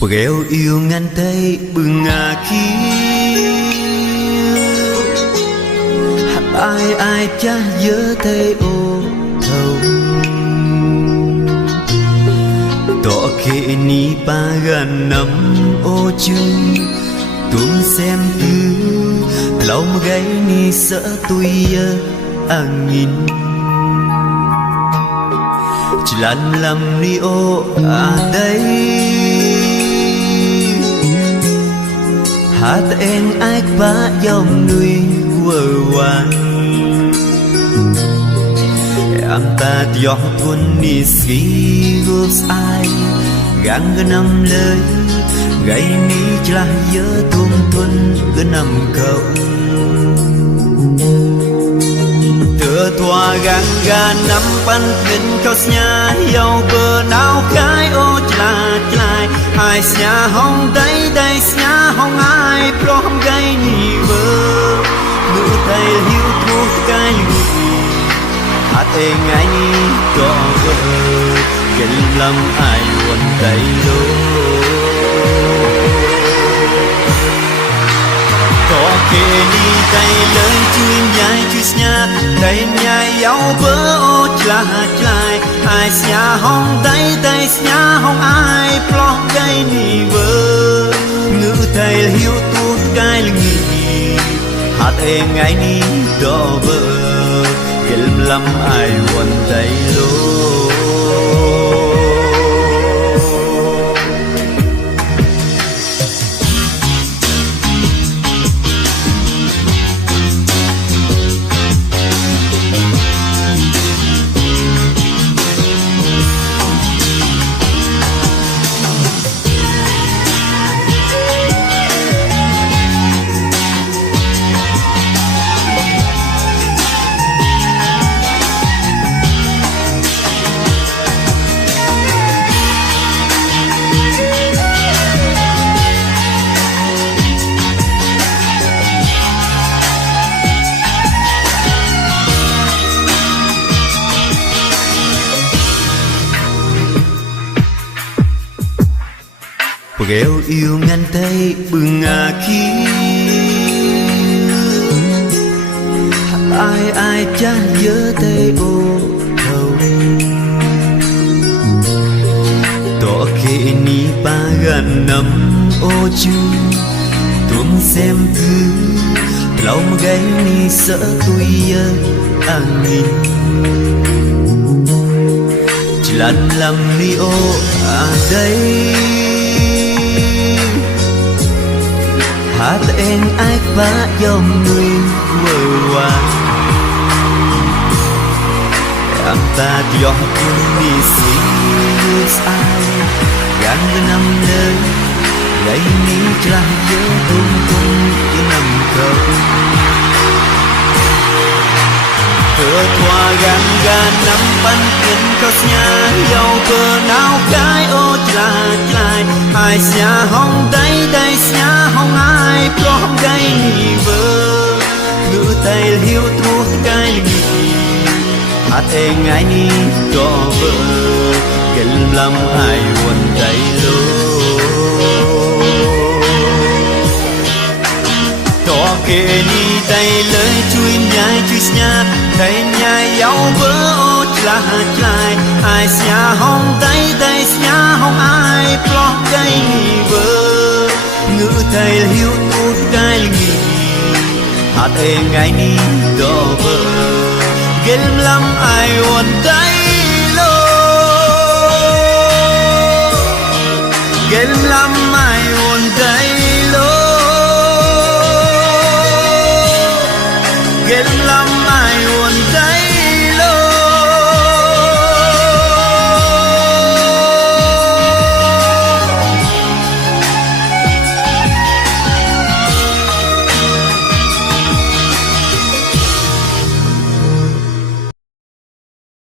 Bèo yêu ngăn tay bừng khi ai ai cha nhớ tay ô thâu tọ kệ ni ba gần năm ô chung tuôn xem tư lòng gáy ni sợ tôi angin chỉ làm ni ô đây hát em ác bá dòng nuôi vợ hoàng em ta giọt tuôn ni ski gos ai gang năm lời gây ni chla nhớ thum tuôn năm cậu tựa thua gang năm pan bên khâu nhà dâu bờ nào cái ô chla ai nhà hong đây nhà hong ai prom gây ni vơ ngữ tay hiu thuốc cái hát ê ngay ni có vợ gần lắm ai quần tay lô có kê ni tay lớn chuyên nhai chuyên nhà tay nhai dấu vỡ ô chla ai nhà hong đây nhà hong ai prom gây ni vơ ngữ tay hiu thuốc cái nghỉ hát ê ngay ni đỏ vợ gần lắm ai quần tay lô Bèo yêu ngăn tay bừng khi ai ai cha nhớ tay ô thâu tọ kệ ni ba gần năm ô chung tuôn xem thứ lòng gáy ni sợ tôi angin chỉ làm ni ô đây hát em ác bá dòng người vợ hoàng em ta giọt tuôn đi xí ai gan năm lời gây ni chla nhớ tung năm cậu tựa thua gan năm ban kiến khâu nhà dâu bờ nào cái ô chla ai nhà hong đây nhà hong ai prom gây ni vơ ngữ tay hiu thuốc cái nghỉ hát ê ngay ni cho vợ gần lắm ai quần tay lô tỏ kê ni tay lời chuyên nhai nhà tay nhai dấu vỡ ô chla ai nhà hong đây nhà hong ai prom gây ni vơ ngữ tay hiu thuốc cái nghỉ hát ê ngay ni đỏ vợ gần lắm ai quần tay lô gần lắm ai quần tay